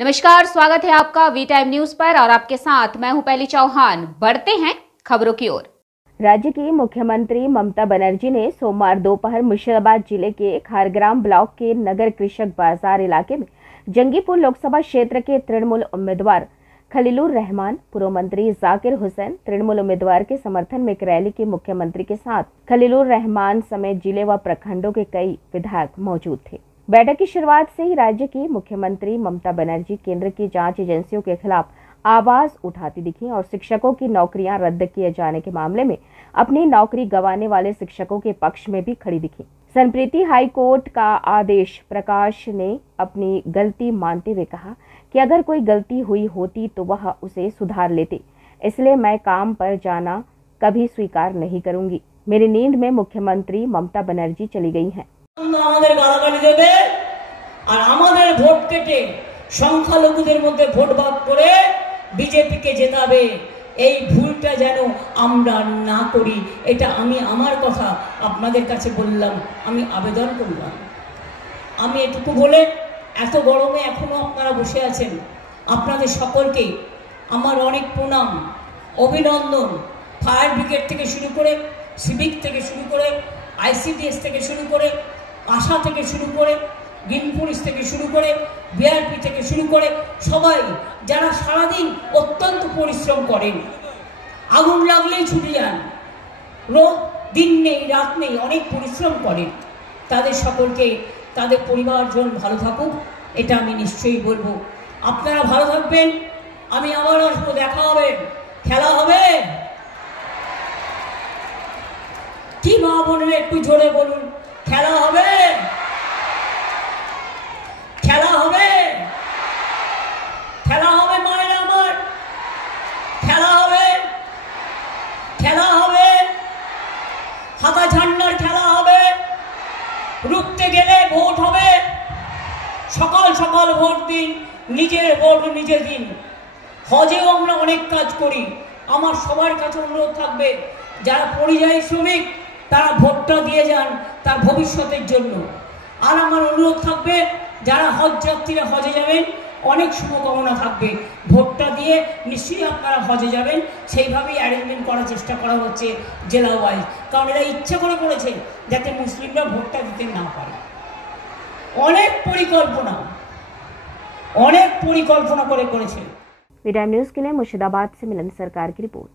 नमस्कार, स्वागत है आपका वी टाइम न्यूज पर और आपके साथ मैं हूं पहली चौहान। बढ़ते हैं खबरों की ओर। राज्य की मुख्यमंत्री ममता बनर्जी ने सोमवार दोपहर मुर्शिदाबाद जिले के खारग्राम ब्लॉक के नगर कृषक बाजार इलाके में जंगीपुर लोकसभा क्षेत्र के तृणमूल उम्मीदवार खलीलुर रहमान, पूर्व मंत्री जाकिर हुसैन तृणमूल उम्मीदवार के समर्थन में एक रैली की मुख्यमंत्री के साथ खलीलुर रहमान समेत जिले व प्रखंडों के कई विधायक मौजूद थे। बैठक की शुरुआत से ही राज्य की मुख्यमंत्री ममता बनर्जी केंद्र की जांच एजेंसियों के खिलाफ आवाज उठाती दिखी और शिक्षकों की नौकरियां रद्द किए जाने के मामले में अपनी नौकरी गंवाने वाले शिक्षकों के पक्ष में भी खड़ी दिखी। संप्रीति हाई कोर्ट का आदेश प्रकाश ने अपनी गलती मानते हुए कहा कि अगर कोई गलती हुई होती तो वह उसे सुधार लेते, इसलिए मैं काम पर जाना कभी स्वीकार नहीं करूंगी। मेरी नींद में मुख्यमंत्री ममता बनर्जी चली गई हैं। আমাদের গালাগালি দেবে আর আমাদের ভোট কেটে সংখ্যালঘুদের মধ্যে ভোট ভাগ করে বিজেপিকে জেতাবে। এই ভুলটা যেন আমরা না করি, এটা আমি আমার কথা আপনাদের কাছে বললাম, আমি আবেদন করলাম। আমি এটুকু বলে এত গরমে এখনো আপনারা বসে আছেন, আপনাদের সকলকে আমার অনেক প্রণাম, অভিনন্দন। ফায়ার ব্রিগেড থেকে শুরু করে, সিভিক থেকে শুরু করে, আইসিডিএস থেকে শুরু করে, আশা থেকে শুরু করে, গ্রিন পুলিশ থেকে শুরু করে, বিআরপি থেকে শুরু করে সবাই যারা সারাদিন অত্যন্ত পরিশ্রম করেন, আগুন লাগলেই ছুটে যান, রোদ দিন নেই রাত নেই, অনেক পরিশ্রম করেন, তাদের সকলকে তাদের পরিবারজন ভালো থাকুক, এটা আমি নিশ্চয়ই বলবো। আপনারা ভালো থাকবেন, আমি আবার আসবো, দেখা হবে, খেলা হবে। কি মা বোনেরা একটু জোরে বলুন, খেলা হবে, খেলা হবে, খেলা হবে মায়েরা আমার, খেলা হবে, খেলা হবে, হাতা ঝান্ডার খেলা হবে, রুখতে গেলে ভোট হবে। সকাল সকাল ভোট দিন, নিজের ভোট নিজে দিন। হজেও আমরা অনেক কাজ করি, আমার সবার কাছে অনুরোধ থাকবে যারা পরিযায়ী শ্রমিক তারা ভোটটা দিয়ে যান তার ভবিষ্যতের জন্য। আর আমার অনুরোধ থাকবে যারা হজ যাত্রীরা হজে যাবেন, অনেক শুভকামনা থাকবে, ভোটটা দিয়ে নিশ্চয়ই আপনারা হজে যাবেন। সেইভাবেই অ্যারেঞ্জমেন্ট করার চেষ্টা করা হচ্ছে জেলা ওয়াইজ, কারণ এরা ইচ্ছা করে করেছে যাতে মুসলিমরা ভোটটা দিতে না পারে। অনেক পরিকল্পনা করে করেছে। वी टाइम न्यूज के लिए मुर्शिदाबाद से मिलन सरकार की रिपोर्ट।